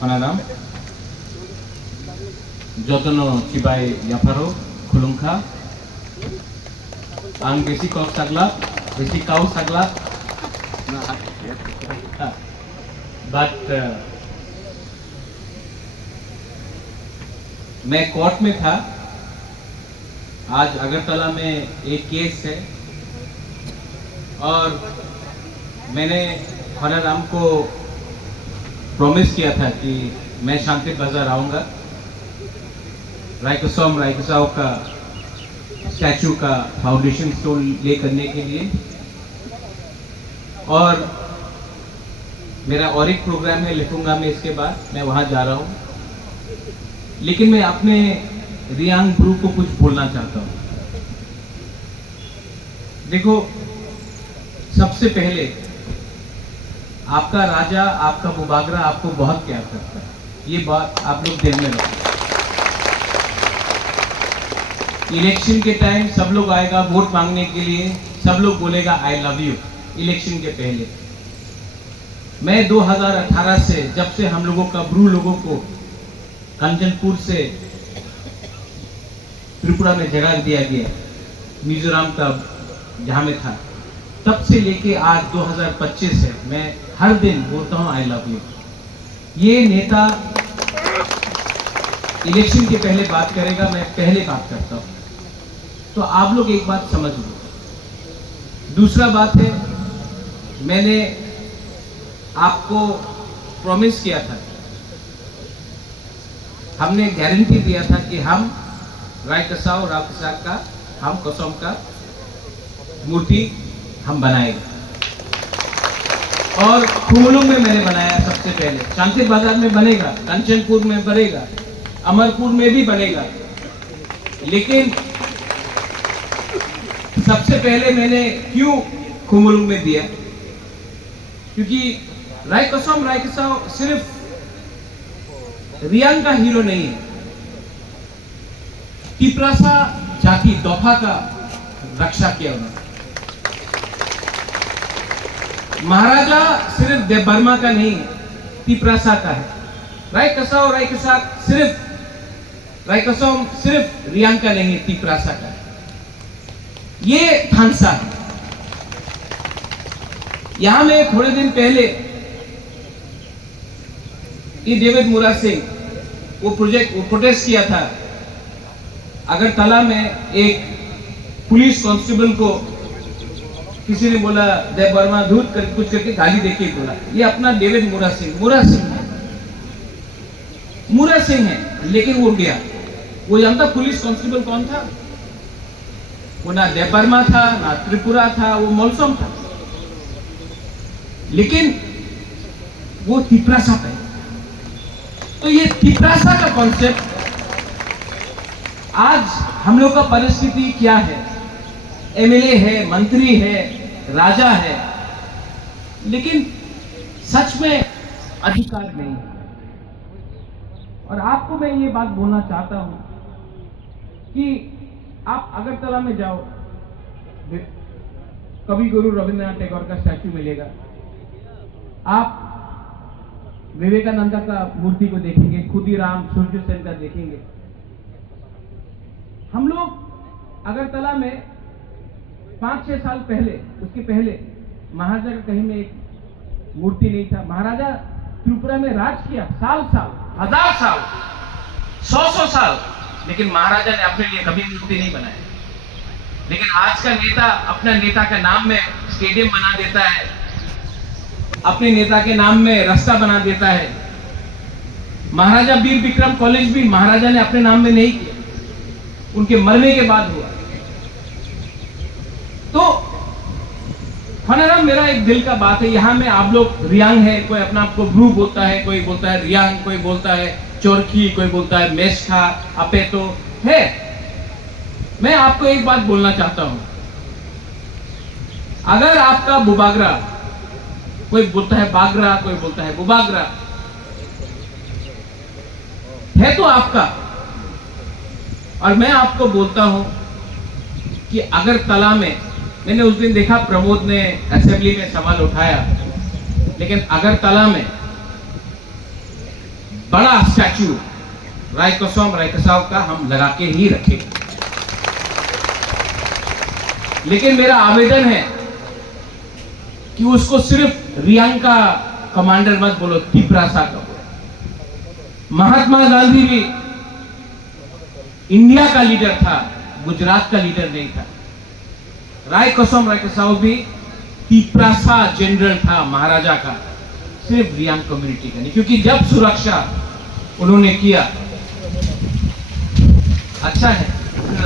Panaram, Jotono Chibai Yaparo, Kulungka, Ang Besi Kau Sagla, Besi Kau Sagla, but मैं court में था। आज अगरतला में एक केस है और मैंने पनाराम को प्रॉमिस किया था कि मैं शांति बाजार आऊँगा, रायकसाव का स्टैचू का फाउंडेशन स्टोन ले करने के लिए। और मेरा और एक प्रोग्राम है लिखूंगा मैं, इसके बाद मैं वहाँ जा रहा हूँ। लेकिन मैं अपने रियांग ब्रू को कुछ बोलना चाहता हूँ। देखो, सबसे पहले आपका राजा, आपका मुबागरा आपको बहुत प्यार करता है, ये बात आप लोग दिल में रखो। इलेक्शन के टाइम सब लोग आएगा वोट मांगने के लिए, सब लोग बोलेगा आई लव यू इलेक्शन के पहले। मैं 2018 से, जब से हम लोगों का ब्रू लोगों को कंचनपुर से त्रिपुरा में जगह दिया गया, मिजोरम का जहां में था, तब से लेके आज 2025 है, मैं हर दिन बोलता हूं आई लव यू। ये नेता इलेक्शन के पहले बात करेगा, मैं पहले बात करता हूं, तो आप लोग एक बात समझ लो। दूसरा बात है, मैंने आपको प्रॉमिस किया था, हमने गारंटी दिया था कि हम रायकसाव का, हम कसम का मूर्ति हम बनाएंगे। और खुमलुंग में मैंने बनाया सबसे पहले, शांति बाजार में बनेगा, कंचनपुर में बनेगा, अमरपुर में भी बनेगा। लेकिन सबसे पहले मैंने क्यों खुमलुंग में दिया? क्योंकि रायकसाव सिर्फ रियांग का हीरो नहीं है, तिप्रासा जाति दोफा का रक्षा किया उन्होंने। महाराजा सिर्फ देवबर्मा का नहीं है, तिप्रासा का है। रायकसाव सिर्फ रियांग का नहीं है, तिप्रासा का है। ये थानसा है। यहां में थोड़े दिन पहले डेविड मुरा सिंह वो प्रोटेस्ट किया था। अगरतला में एक पुलिस कांस्टेबल को किसी ने बोला देवबर्मा धूत कर कुछ करके गाली देके बोला, ये अपना डेविड मुरा सिंह है, लेकिन वो गया। वो जानता पुलिस कांस्टेबल कौन था? वो ना देवबर्मा था, ना त्रिपुरा था, वो मोलसोम था, लेकिन वो तिप्रासा पे। तो ये तिप्रासा का कॉन्सेप्ट, आज हम लोग का परिस्थिति क्या है? एमएलए है, मंत्री है, राजा है, लेकिन सच में अधिकार नहीं है। और आपको मैं ये बात बोलना चाहता हूं कि आप अगरतला में जाओ, कवि गुरु रविंद्रनाथ टैगोर का स्टैचू मिलेगा, आप विवेकानंद का मूर्ति को देखेंगे, खुदीराम सूर्य सेन का देखेंगे। हम लोग अगरतला में 5-6 साल पहले, उसके पहले महाराजा का कहीं में एक मूर्ति नहीं था। महाराजा त्रिपुरा में राज किया साल, 1000 साल, 100 साल, लेकिन महाराजा ने अपने लिए कभी मूर्ति नहीं बनाया। लेकिन आज का नेता अपना नेता के नाम में स्टेडियम बना देता है, अपने नेता के नाम में रास्ता बना देता है। महाराजा वीर विक्रम कॉलेज भी महाराजा ने अपने नाम में नहीं किया, उनके मरने के बाद हुआ। तो पनाराम मेरा एक दिल का बात है। यहां में आप लोग रियांग है, कोई अपना आपको ब्रू बोलता है, कोई बोलता है रियांग, कोई बोलता है चोरखी, कोई बोलता है मेस्खा, अपेतो है। मैं आपको एक बात बोलना चाहता हूं, अगर आपका बुबागरा, कोई बोलता है बागरा, कोई बोलता है बुबागरा, है तो आपका। और मैं आपको बोलता हूं कि अगरतला में, मैंने उस दिन देखा प्रमोद ने असेंबली में सवाल उठाया, लेकिन अगरतला में बड़ा स्टैच्यू रायकोसम रायकसाव का हम लगा के ही रखेंगे। लेकिन मेरा आवेदन है कि उसको सिर्फ रियांग का कमांडर मत बोलो, तिपरासा का बोलो। महात्मा गांधी भी इंडिया का लीडर था, गुजरात का लीडर नहीं था। रायकोसम रायकसाव भी तिपरासा जनरल था महाराजा का, सिर्फ रियांग कम्युनिटी का नहीं। क्योंकि जब सुरक्षा उन्होंने किया, अच्छा है,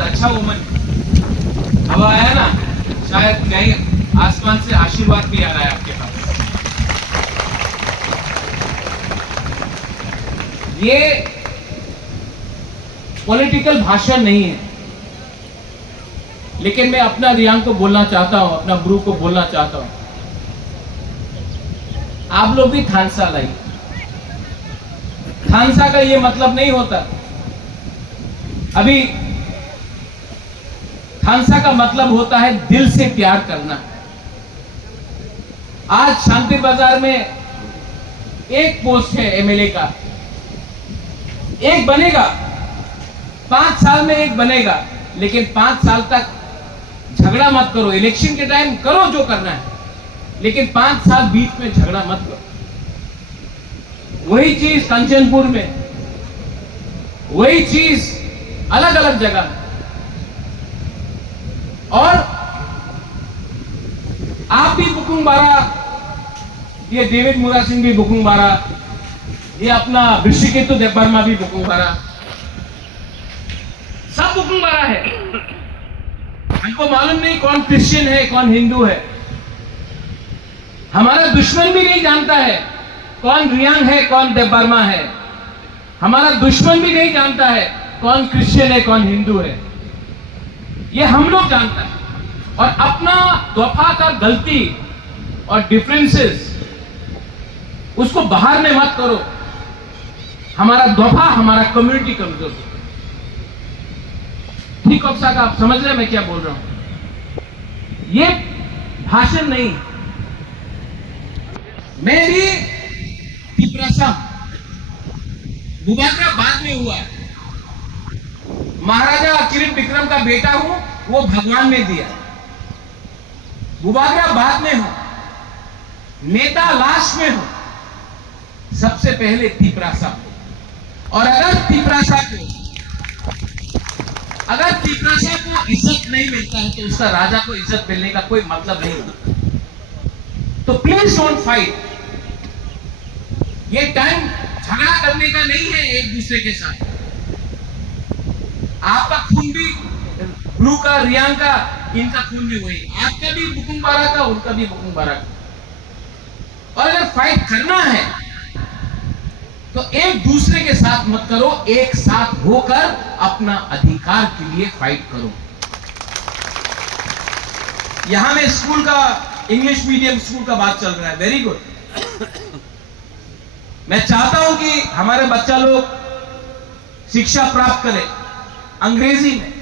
अच्छा वुमन, हवा आया ना, शायद कहीं आसमान से आशीर्वाद भी आ रहा है आपके पास। ये पॉलिटिकल भाषण नहीं है, लेकिन मैं अपना रियांग को बोलना चाहता हूं, अपना ब्रू को बोलना चाहता हूं, आप लोग भी थानसा लाई। थानसा का ये मतलब नहीं होता, अभी थानसा का मतलब होता है दिल से प्यार करना। आज शांति बाजार में एक पोस्ट है एमएलए का, एक बनेगा, 5 साल में एक बनेगा, लेकिन 5 साल तक झगड़ा मत करो। इलेक्शन के टाइम करो जो करना है, लेकिन 5 साल बीच में झगड़ा मत करो। वही चीज कंचनपुर में, वही चीज अलग अलग जगह में। और आप भी बुकुंग बारा, ये डेविड मुरा सिंह भी बुकुंग बारा, ये अपना ऋषिकेतु देवबर्मा भी बुकुंग बारा, सब बुकुंग बारा है। हमको मालूम नहीं कौन क्रिश्चियन है कौन हिंदू है। हमारा दुश्मन भी नहीं जानता है कौन रियांग है कौन देवबर्मा है। हमारा दुश्मन भी नहीं जानता है कौन क्रिश्चियन है कौन हिंदू है। ये हम लोग जानता है। और अपना तफात और गलती और डिफरेंसेस उसको बाहर में मत करो। हमारा दफा, हमारा कम्युनिटी कमजोर। ठीक है साहब, आप समझ रहे हैं मैं क्या बोल रहा हूं? ये भाषण नहीं। मैं भी तिपरासा, बुबागरा बाद में हुआ। महाराजा किरीट विक्रम का बेटा हूं, वो भगवान ने दिया। बुबागरा बाद में हूं, नेता लास्ट में हूं, सबसे पहले तिपरासा। और अगर तिपरासा को इज्जत नहीं मिलता है तो उसका राजा को इज्जत मिलने का कोई मतलब नहीं होता। तो प्लीज डोंट फाइट। ये टाइम झगड़ा करने का नहीं है एक दूसरे के साथ। आपका खून भी ब्रू का, रियांग का, इनका खून भी वही, आपका भी बुकुंग बारा का, उनका भी बुकुंग बारा का। और अगर फाइट करना है तो एक दूसरे के साथ मत करो, एक साथ होकर अपना अधिकार के लिए फाइट करो। यहां में स्कूल का, इंग्लिश मीडियम स्कूल का बात चल रहा है, वेरी गुड। मैं चाहता हूं कि हमारे बच्चा लोग शिक्षा प्राप्त करें अंग्रेजी में।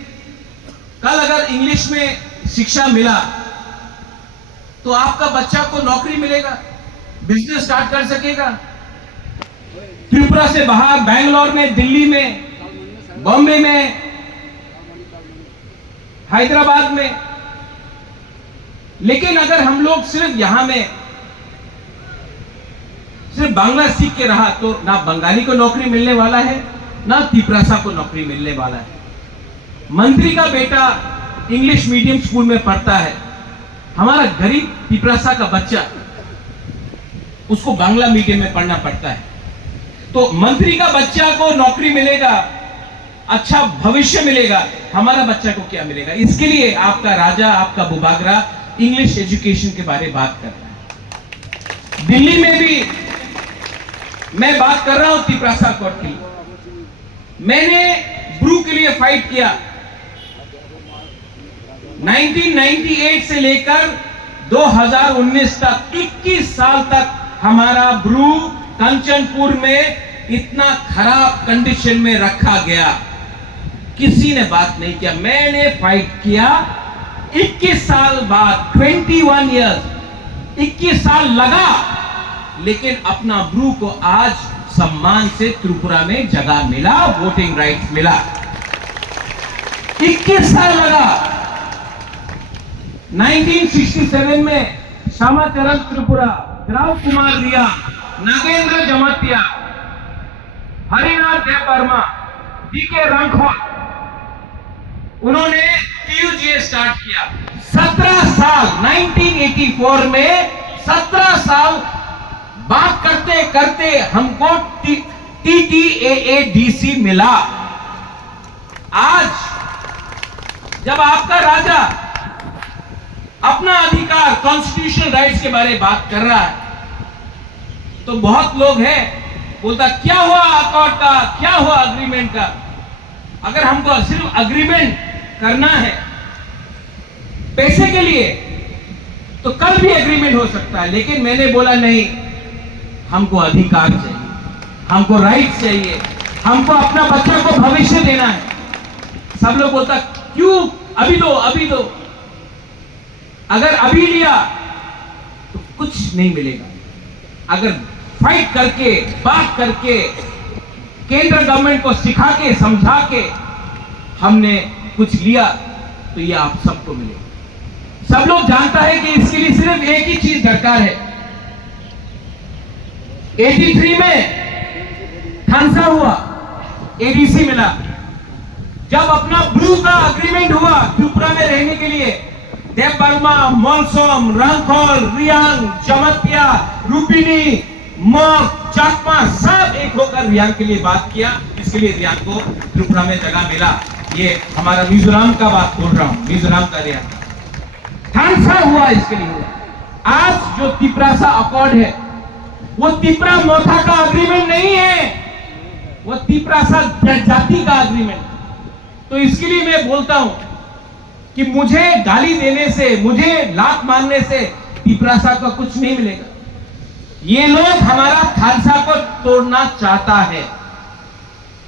कल अगर इंग्लिश में शिक्षा मिला तो आपका बच्चा को नौकरी मिलेगा, बिजनेस स्टार्ट कर सकेगा। त्रिपुरा से बाहर बैंगलोर में, दिल्ली में, बॉम्बे में, हैदराबाद में। लेकिन अगर हम लोग सिर्फ यहां में सिर्फ बांग्ला सीख के रहा तो ना बंगाली को नौकरी मिलने वाला है, ना तिपरासा को नौकरी मिलने वाला है। मंत्री का बेटा इंग्लिश मीडियम स्कूल में पढ़ता है, हमारा गरीब तिपरासा का बच्चा उसको बांग्ला मीडियम में पढ़ना पड़ता है। तो मंत्री का बच्चा को नौकरी मिलेगा, अच्छा भविष्य मिलेगा, हमारा बच्चा को क्या मिलेगा? इसके लिए आपका राजा, आपका बुबागरा इंग्लिश एजुकेशन के बारे में बात कर रहा है। दिल्ली में भी मैं बात कर रहा हूं तिपरासा कोर्ट की। मैंने ब्रू के लिए फाइट किया 1998 से लेकर 2019 तक, 21 साल तक हमारा ब्रू कंचनपुर में इतना खराब कंडीशन में रखा गया, किसी ने बात नहीं किया। मैंने फाइट किया 21 साल बाद, 21 इयर्स, 21 साल लगा, लेकिन अपना ब्रू को आज सम्मान से त्रिपुरा में जगह मिला, वोटिंग राइट मिला। 21 साल लगा। 1967 में श्यामाचरण त्रिपुरा, द्रव कुमार रिया, नागेंद्र जमातिया, हरिनाथ देव वर्मा, डीके रांखोल, उन्होंने टीयूजीए स्टार्ट किया। 17 साल 1984 में 17 साल बात करते करते हमको TTAADC मिला। आज जब आपका राजा अपना अधिकार, कॉन्स्टिट्यूशनल राइट्स के बारे में बात कर रहा है, तो बहुत लोग हैं बोलता क्या हुआ अकॉर्ड का, क्या हुआ अग्रीमेंट का। अगर हमको सिर्फ अग्रीमेंट करना है पैसे के लिए तो कल भी एग्रीमेंट हो सकता है, लेकिन मैंने बोला नहीं, हमको अधिकार चाहिए, हमको राइट चाहिए, हमको अपना बच्चा को भविष्य देना है। सब लोग बोलता क्यों अभी दो, अभी दो। अगर अभी लिया तो कुछ नहीं मिलेगा। अगर फाइट करके, बात करके, केंद्र गवर्नमेंट को सिखा के, समझा के हमने कुछ लिया तो ये आप सबको मिलेगा। सब लोग जानता है कि इसके लिए सिर्फ एक ही चीज दरकार है। 83 में खानसा हुआ, एडीसी मिला। जब अपना ब्लू का अग्रीमेंट हुआ त्रिपुरा में रहने के लिए, देव वर्मा, मोलसोम, रांखोल, रियांग, जमतिया, रूपिनी, मोक, चाकमा सब एक होकर रियांग के लिए बात किया। इसके लिए रियांग को त्रिपुरा में जगह मिला। ये हमारा मिजोरम का बात बोल रहा हूं, मिजोरम का रियांग खानसा हुआ, इसके लिए हुआ। आज जो तिपरासा अकॉर्ड है वो तिपरा मोथा का अग्रीमेंट नहीं है, वो तिपरासा जाति का अग्रीमेंट। तो इसके लिए मैं बोलता हूं कि मुझे गाली देने से, मुझे लात मारने से तिपरासा का कुछ नहीं मिलेगा। ये लोग हमारा खालसा को तोड़ना चाहता है।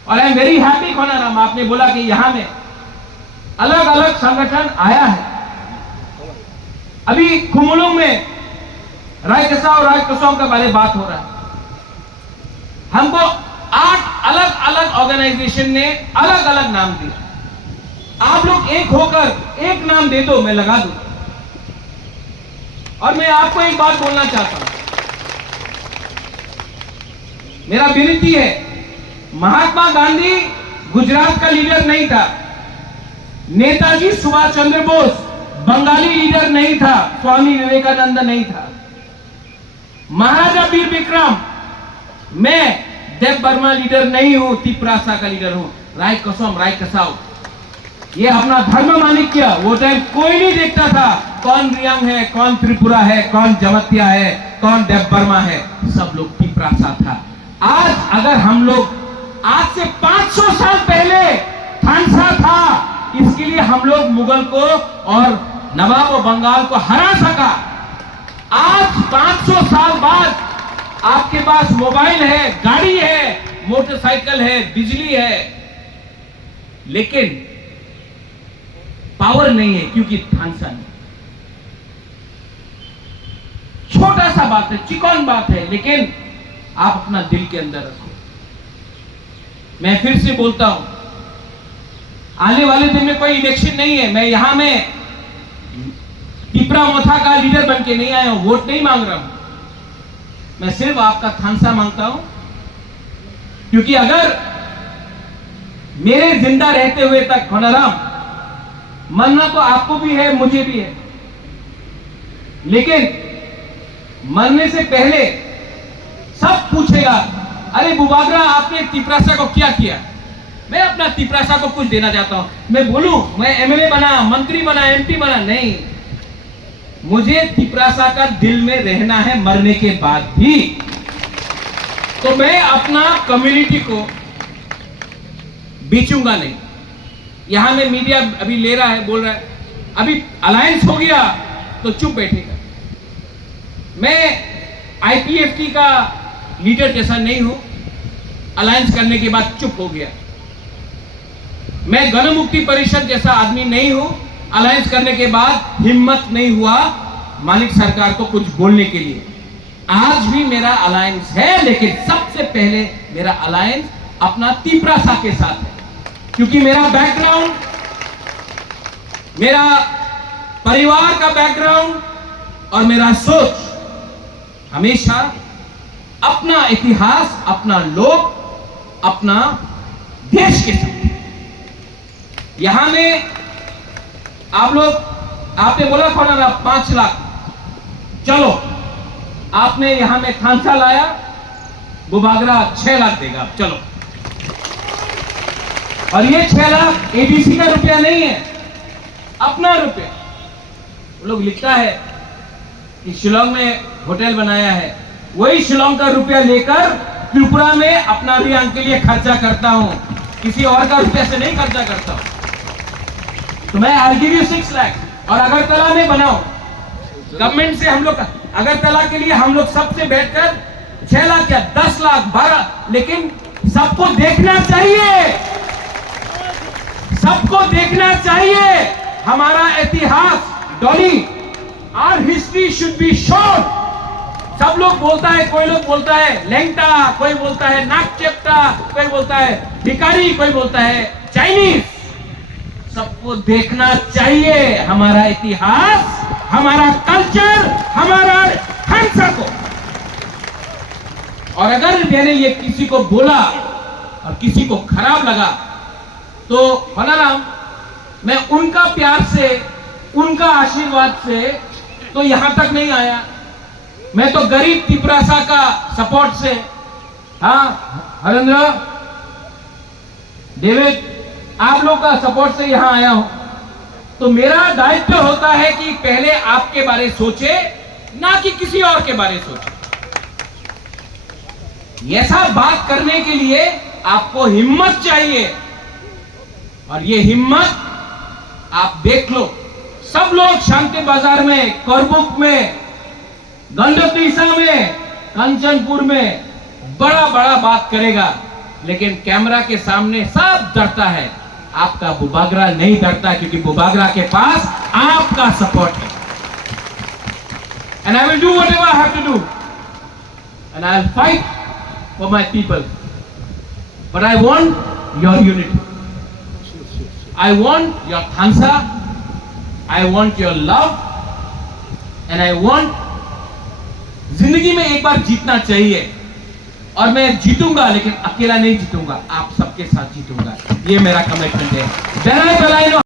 और आई एम वेरी हैप्पी कोनाराम, आपने बोला कि यहां में अलग अलग संगठन आया है। अभी खुमुलुंग में रायकसा और राजकसोम का बारे बात हो रहा है। हमको 8 अलग अलग ऑर्गेनाइजेशन ने अलग अलग नाम दिए। आप लोग एक होकर एक नाम दे दो, मैं लगा दूं। और मैं आपको एक बात बोलना चाहता हूं, मेरा विनती है, महात्मा गांधी गुजरात का लीडर नहीं था, नेताजी सुभाष चंद्र बोस बंगाली लीडर नहीं था, स्वामी विवेकानंद नहीं था, महाराजा वीर विक्रम, मैं देव वर्मा लीडर नहीं हूं, तिपरासा का लीडर हूं, राय कसम, राय कसाऊ। ये अपना धर्म मानिक किया। वो टाइम कोई नहीं देखता था कौन रियांग है, कौन त्रिपुरा है, कौन जमतिया है, कौन देव वर्मा है, सब लोग तिपरासा था। आज अगर हम लोग, आज से 500 साल पहले खानसा था, इसके लिए हम लोग मुगल को और नवाब और बंगाल को हरा सका। आज 500 साल बाद आपके पास मोबाइल है, गाड़ी है, मोटरसाइकिल है, बिजली है, लेकिन पावर नहीं है, क्योंकि खानसा नहीं। छोटा सा बात है, चिकन बात है, लेकिन आप अपना दिल के अंदर रखो। मैं फिर से बोलता हूं, आने वाले दिन में कोई इलेक्शन नहीं है। मैं यहां में तिपरा मोथा का लीडर बन के नहीं आया हूं, वोट नहीं मांग रहा हूं। मैं सिर्फ आपका खानसा मांगता हूं, क्योंकि अगर मेरे जिंदा रहते हुए तक कोनाराम, मरना तो आपको भी है, मुझे भी है, लेकिन मरने से पहले सब पूछेगा, अरे बुबागरा आपने तिपरासा को क्या किया। मैं अपना तिपरासा को कुछ देना चाहता हूं। मैं बोलूं मैं एमएलए बना, मंत्री बना, एमपी बना, नहीं, मुझे तिपरासा का दिल में रहना है मरने के बाद भी। तो मैं अपना कम्युनिटी को बेचूंगा नहीं। यहां में मीडिया अभी ले रहा है, बोल रहा है अभी अलायंस हो गया तो चुप बैठेगा। मैं आईपीएफटी का लीडर जैसा नहीं हूं, अलायंस करने के बाद चुप हो गया। मैं गण मुक्ति परिषद जैसा आदमी नहीं हूं, अलायंस करने के बाद हिम्मत नहीं हुआ मालिक सरकार को कुछ बोलने के लिए। आज भी मेरा अलायंस है, लेकिन सबसे पहले मेरा अलायंस अपना तिपरासा के साथ है, क्योंकि मेरा बैकग्राउंड, मेरा परिवार का बैकग्राउंड और मेरा सोच हमेशा अपना इतिहास, अपना लोग, अपना देश के साथ। यहां में आपने बोला था ना 5 लाख, चलो आपने यहां में खांसा लाया, बुबागरा 6 लाख देगा, चलो। और ये 6 लाख एबीसी का रुपया नहीं है, अपना रुपया। वो लोग लिखता है कि शिलोंग में होटल बनाया है, वही शिलोंग का रुपया लेकर त्रिपुरा में अपना रियांग के लिए खर्चा करता हूं, किसी और का रुपया से नहीं खर्चा करता हूं। तो मैं I'll give you 6 लाख। और अगरतला में बनाओ, गवर्नमेंट से हम लोग अगरतला के लिए हम लोग सबसे बैठकर 6 लाख या 10 लाख 12, लेकिन सबको देखना चाहिए, सबको देखना चाहिए हमारा इतिहास। Dolly, our history should be shown. सब लोग बोलता है, कोई लोग बोलता है लेंगटा, कोई बोलता है नागचेप्टा, कोई बोलता है भिखारी, कोई बोलता है चाइनीज। सबको देखना चाहिए हमारा इतिहास, हमारा कल्चर, हमारा खानसा को। और अगर मैंने ये किसी को बोला और किसी को खराब लगा, तो बलराम, मैं उनका प्यार से, उनका आशीर्वाद से तो यहां तक नहीं आया। मैं तो गरीब तिपरासा का सपोर्ट से, हाँ हरेंद्र, डेविड, आप लोग का सपोर्ट से यहां आया हूं। तो मेरा दायित्व होता है कि पहले आपके बारे सोचे, ना कि किसी और के बारे सोचे। ऐसा बात करने के लिए आपको हिम्मत चाहिए, और ये हिम्मत आप देख लो। सब लोग शांति बाजार में, करबुक में, गंडतीसा में, कंचनपुर में बड़ा बड़ा बात करेगा, लेकिन कैमरा के सामने सब डरता है। आपका बुबागरा नहीं डरता, क्योंकि बुबागरा के पास आपका सपोर्ट है। And I will do whatever I have to do, and I will fight for my people. But I want your unity. I want your Khansa. I want your love. And I want, जिंदगी में एक बार जीतना चाहिए, और मैं जीतूंगा, लेकिन अकेला नहीं जीतूंगा, आप सबके साथ जीतूंगा। ये मेरा कमिटमेंट है।